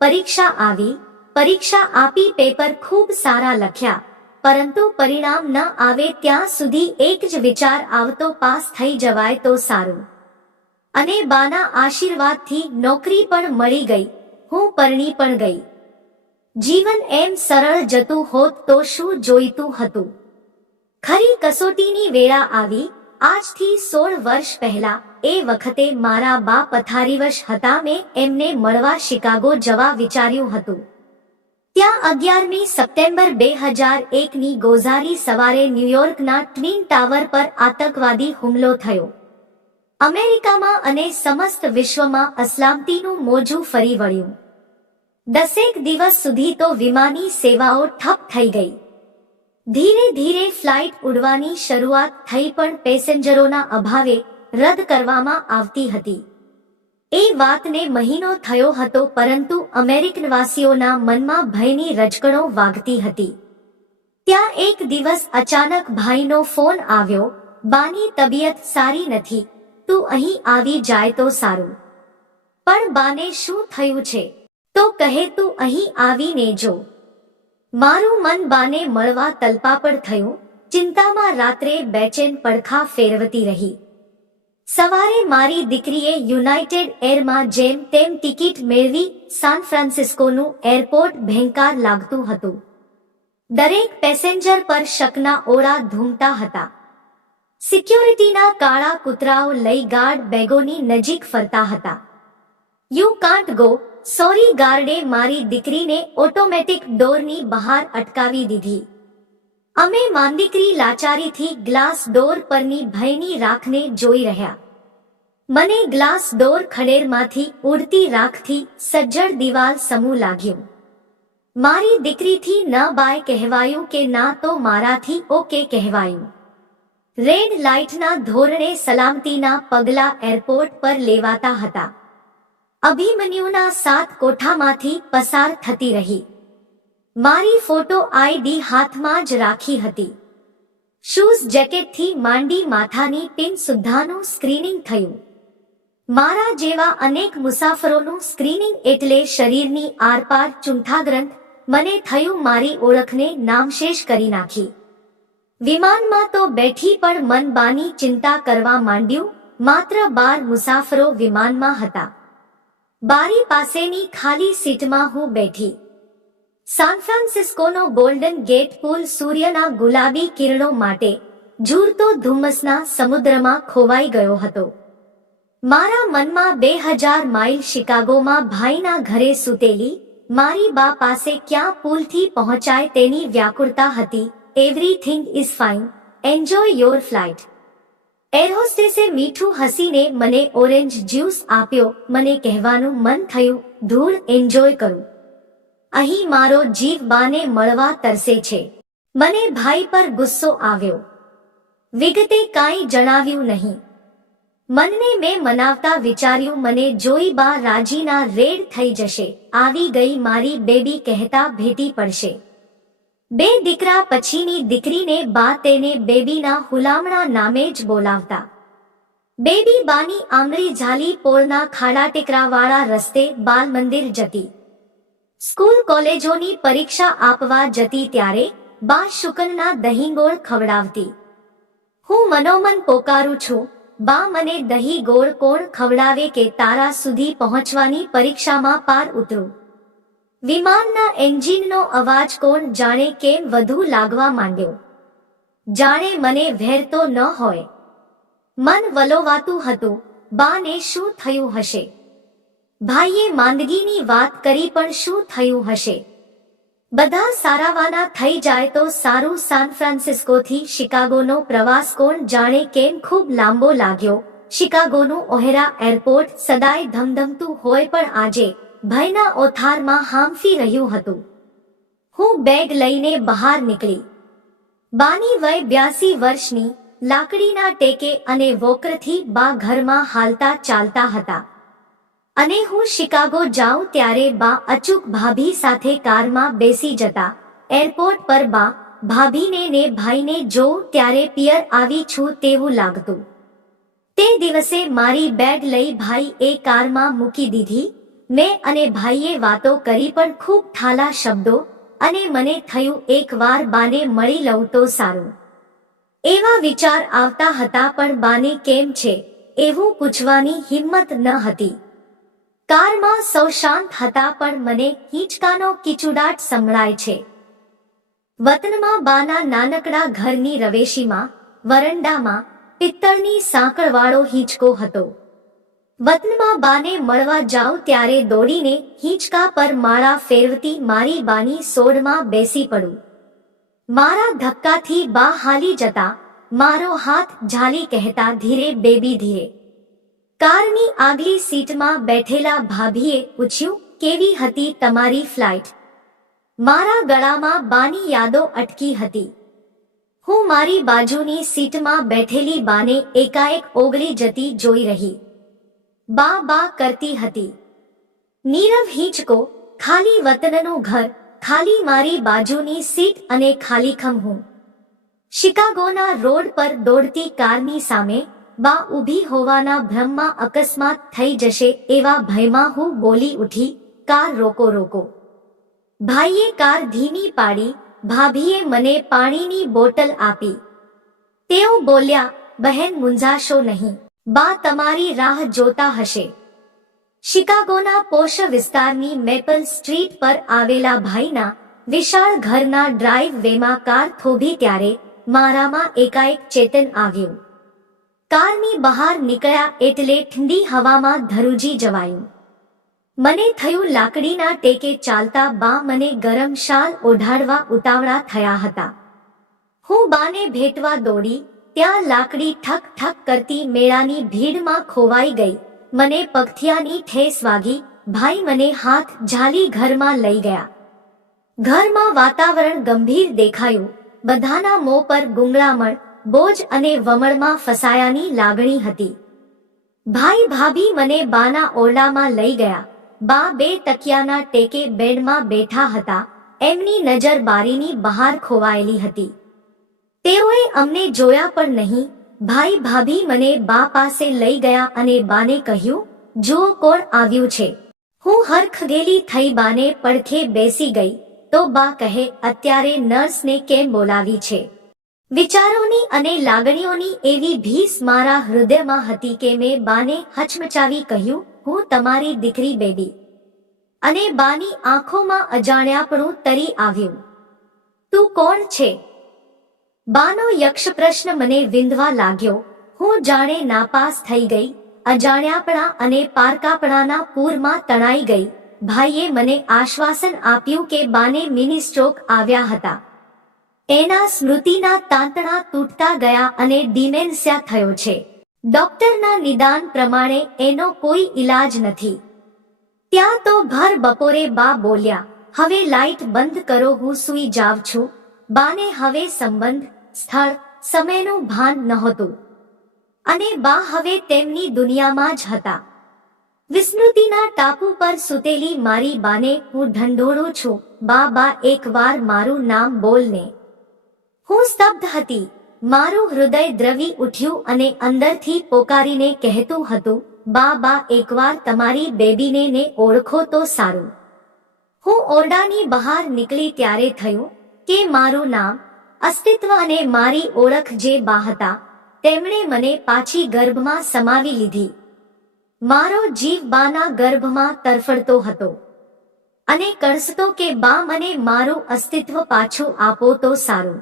પરીક્ષા આવી, પરીક્ષા આપી પેપર ખૂબ સારા લખ્યા, પરંતુ પરિણામ ન આવે ત્યાં સુધી એક જ વિચાર આવતો પાસ થઈ જવાય તો સારું. અને બાના આશીર્વાદથી નોકરી પણ મળી ગઈ, હું પરણી પણ ગઈ. જીવન એમ સરળ જતું હોત તો શું જોઈતું હતું? ખરી કસોટીની વેળા આવી, આજથી સોળ વર્ષ પહેલા એ વખતે મારા બા પથારીવશ હતા મેં એમને મળવા શિકાગો જવા વિચાર્યું હતું. ત્યાં અગિયારમી સપ્ટેમ્બર બે હજાર એકની ગોઝારી સવારે ન્યૂયોર્કના ટ્વિન ટાવર પર આતંકવાદી હુમલો થયો. અમેરિકામાં અને સમસ્ત વિશ્વમાં અસલામતીનું મોજું ફરી વળ્યું. દસેક દિવસ સુધી તો વિમાની સેવાઓ ઠપ થઈ ગઈ. ધીરે ધીરે ફ્લાઇટ ઉડવાની શરૂઆત થઈ પણ પેસેન્જરોના અભાવે રદ કરવામાં આવતી હતી. એ વાતને મહિનો થયો હતો પરંતુ અમેરિકનવાસીઓના મનમાં ભયની રજકણો વાગતી હતી. ત્યાં એક દિવસ અચાનક ભાઈનો ફોન આવ્યો, બાની, તબિયત સારી નથી. તું અહીં આવી જાય તો સારું. પણ બાને શું થયું છે? તો કહે, તું અહીં આવીને જો. મારું મન બાને મળવા તલપાપડ થયું. ચિંતામાં રાત્રે બેચેન પડખા ફેરવતી રહી. સવારે મારી દીકરીએ યુનાઇટેડ એરમાં જેમ તેમ ટિકિટ મેળવી સાન ફ્રાન્સિસ્કોનું એરપોર્ટ ભયંકર લાગતું હતું. દરેક પેસેન્જર પર શકના ઓળા ધૂમતા હતા. સિક્યોરિટીના કાળા કૂતરાઓ લઈ ગાર્ડ બેગોની નજીક ફરતા હતા. યુ કાન્ટ ગો, સોરી ગાર્ડે મારી દીકરીને ઓટોમેટિક ડોરની બહાર અટકાવી દીધી. અમે માંદીકરી લાચારીથી ગ્લાસ ડોર પરની ભયની રાખને જોઈ રહ્યા. મને ગ્લાસ ડોર ખડેરમાંથી ઉડતી રાખથી સજ્જડ દિવાલ સમૂહ લાગ્યું. મારી દીકરીથી ન બાય કહેવાયું કે ના તો મારાથી ઓકે કહેવાયું. રેડ લાઇટના ધોરણે સલામતીના પગલા એરપોર્ટ પર લેવાતા હતા. અભિમન્યુના સાત કોઠામાંથી પસાર થતી રહી. મારી ફોટો આઈડી હાથમાં જ રાખી હતી. શૂઝ જેકેટથી માંડી માથાની પિન સુદ્ધાનું સ્ક્રીનિંગ થયું. મારા જેવા અનેક મુસાફરોનું સ્ક્રીનિંગ એટલે શરીરની આરપાર ચૂંઠાગ્રંથ, મને થયું મારી ઓળખને નામશેષ કરી નાખી. વિમાનમાં તો બેઠી પણ મન બાની ચિંતા કરવા માંડ્યું, માત્ર બાર મુસાફરો વિમાનમાં હતા. બારી પાસેની ખાલી સીટમાં હું બેઠી. સાન ફ્રાન્સિસ્કોનો ગોલ્ડન ગેટ પુલ સૂર્યના ગુલાબી કિરણો માટે ઝૂરતો ધુમ્મસના સમુદ્રમાં ખોવાઈ ગયો હતો. મારા મનમાં બે હજાર માઇલ શિકાગોમાં ભાઈના ઘરે સૂતેલી મારી બા પાસે ક્યાં પુલથી પહોંચાય તેની વ્યાકુળતા હતી everything is fine enjoy your flight એરહોસ્ટેસે મીઠું હસીને મને ઓરેન્જ જ્યુસ આપ્યો, મને કહેવાનું મન થયું, ધૂળ એન્જોય કરું. અહીં મારો જીવ બાને મળવા તરસે છે. મને ભાઈ પર ગુસ્સો આવ્યો. વિગતે કાંઈ જણાવ્યું નહીં. મનને મેં મનાવતા વિચાર્યું, મને જોઈ બા રાજીના રેડ થઈ જશે. આવી ગઈ મારી બેબી કહેતા ભેટી પડશે. બે દીકરા પછીની દીકરીને બા તેને બેબીના હુલામણા નામે જ બોલાવતા. બેબી બાની આંગળી ઝાલી પોળના ખાડા ટેકરાવાળા રસ્તે બાલ મંદિર જતી. સ્કૂલ કોલેજોની પરીક્ષા આપવા જતી ત્યારે બા શુકનના દહીંગોળ ખવડાવતી. હું મનોમન પોકારું છું. બા મને દહીં ગોળ કોણ ખવડાવે કે તારા સુધી પહોંચવાની પરીક્ષામાં પાર ઉતરું. વિમાનના એન્જિનનો અવાજ કોણ જાણે કેમ વધુ લાગવા માંડ્યો. જાણે મને વહેરતો ન હોય. મન વલોવાતું હતું. બાને શું થયું હશે? ભાઈએ માંદગીની વાત કરી પણ શું થયું હશે? બધા સારાવાના થઈ જાય તો સારું સાન ફ્રાન્સિસ્કોથી શિકાગોનો પ્રવાસ કોણ જાણે કેમ ખૂબ લાંબો લાગ્યો. શિકાગોનું ઓહેરા એરપોર્ટ સદાય ધમધમતું હોય પણ આજે ભયના ઓથારમાં હાંફી રહ્યું હતું. હું બેગ લઈને બહાર નીકળી. બાની વય બ્યાસી વર્ષની લાકડીના ટેકે અને વોકરથી બા ઘરમાં હાલતા ચાલતા હતા. અને હું શિકાગો જાઉં ત્યારે બા અચૂક ભાભી સાથે કારમાં બેસી જતા. એરપોર્ટ પર બા ભાભીને ને ભાઈને જોઉં ત્યારે પિયર આવી છું તેવું લાગતું. તે દિવસે મારી બેગ લઈ ભાઈ એ કારમાં મૂકી દીધી. મેં અને ભાઈએ વાતો કરી પણ ખૂબ ઠાલા શબ્દો અને મને થયું એકવાર બાને મળી લઉં તો સારું. એવા વિચાર આવતા હતા પણ બાને કેમ છે? એવું પૂછવાની હિંમત ન હતી. કારમાં સૌ શાંત હતા પણ મને હિંચકાનો કિચુડાટ સંભળાય છે. વતનમાં બાના નાનકડા ઘરની રવેશીમાં, વરંડામાં પિત્તળની સાંકળવાળો હિંચકો હતો. વતનમાં બાને મળવા જાઉં ત્યારે દોડીને હિંચકા પર માળા ફેરવતી મારી બાની સોડમાં બેસી પડું. મારા ધક્કાથી બા હાલી જતા, મારો હાથ ઝાલી કહેતા ધીરે બેબી ધીરે. કારની આગલી સીટમાં બેઠેલા ભાભીએ પૂછ્યું, કેવી હતી તમારી ફ્લાઇટ? મારા ગળામાં બાની યાદો અટકી હતી. હું મારી બાજુની સીટમાં બેઠેલી બાને એકાએક ઓગળી જતી જોઈ રહી. બા બા કરતી હતી. નીરવ હિંચકો, ખાલી વતનનું ઘર, ખાલી મારી બાજુની સીટ અને ખાલીખમ હું. શિકાગોના રોડ પર દોડતી કારની સામે બા ઊભી હોવાના ભ્રમમાં અકસ્માત થઈ જશે એવા ભયમાં હું બોલી ઉઠી, કાર રોકો રોકો. ભાઈએ કાર ધીમી પાડી, ભાભીએ મને પાણીની બોટલ આપી. તેઓ બોલ્યા, બહેન મૂંઝાશો નહીં, બા તમારી રાહ જોતા હશે. શિકાગોના પોષ વિસ્તારની મેપલ સ્ટ્રીટ પર આવેલા ભાઈના વિશાળ ઘરના ડ્રાઈવ વેમાં કાર થોભી ત્યારે મારામાં એકાએક ચેતન આવ્યું. કારની બહાર નીકળ્યા એટલે ઠંડી હવામાં ધરુજી જવાયું. મને થયું લાકડીના ટેકે ચાલતા બા મને ગરમ શાલ ઓઢાડવા ઉતાવળા થયા હતા. હું બાને ભેટવા દોડી, ત્યાં લાકડી ઠક ઠક કરતી મેળાની ભીડમાં ખોવાઈ ગઈ. મને પગથિયાની ઠેસ વાગી, ભાઈ મને હાથ ઝાલી ઘરમાં લઈ ગયા. ઘરમાં વાતાવરણ ગંભીર દેખાયું. બધાના મોં પર ગુંગળામણ બોજ અને વમળમાં ફસાયાની લાગણી હતી. ભાઈ ભાભી મને બાના ઓરડામાં લઈ ગયા. બા બે તકિયાના ટેકે બેડમાં બેઠા હતા. એમની નજર બારીની બહાર ખોવાયેલી હતી. તેઓએ અમને જોયા પણ નહીં. ભાઈ ભાભી મને બા પાસે લઈ ગયા અને બાને કહ્યું જુઓ કોણ આવ્યું છે? હું હરખગેલી થઈ બાને પડખે બેસી ગઈ. તો બા કહે, અત્યારે નર્સને કેમ બોલાવી છે? વિચારોની અને લાગણીઓની એવી ભીસ મારા હૃદયમાં હતી કે મેં બાને હચમચાવી કહ્યું, હું તમારી દીકરી બેબી. અને બાની આંખોમાં અજાણ્યાપણું તરી આવ્યું. તું કોણ છે? બાનો યક્ષ પ્રશ્ન મને વિંધવા લાગ્યો. હું જાણે નાપાસ થઈ ગઈ, અજાણ્યાપણા અને પારકાપણાના પૂરમાં તણાઈ ગઈ. ભાઈએ મને આશ્વાસન આપ્યું કે બાને મિની સ્ટ્રોક આવ્યા હતા. એના સ્મૃતિના તાંતણા તૂટતા ગયા અને ડિમેન્સિયા થયો છે. ડોક્ટરના નિદાન પ્રમાણે એનો કોઈ ઈલાજ નથી. ત્યાં તો ભર બપોરે બા બોલ્યા, હવે લાઈટ બંધ કરો, હું સૂઈ જાઉં છું. બાને હવે સંબંધ, સ્થળ, સમયનું ભાન નહોતું. અને બા હવે તેમની દુનિયામાં જ હતા. વિસ્મૃતિના ટાપુ પર સૂતેલી મારી બાને હું ઢંઢોળું છું. બા બા એકવાર મારું નામ બોલને. હું સ્તબ્ધ હતી. મારું હૃદય દ્રવી ઉઠ્યું અને અંદરથી પોકારીને કહેતું હતું બા બા એકવાર તમારી બેબીને ને ઓળખો તો સારું. હું ઓરડાની બહાર નીકળી ત્યારે થયું કે મારું નામ, અસ્તિત્વ અને મારી ઓળખ જે બા હતા, તેમણે મને પાછી ગર્ભમાં સમાવી લીધી. મારો જીવ બાના ગર્ભમાં તરફડતો હતો. અને કરસતો કે બા મને મારું અસ્તિત્વ પાછું આપો તો સારું.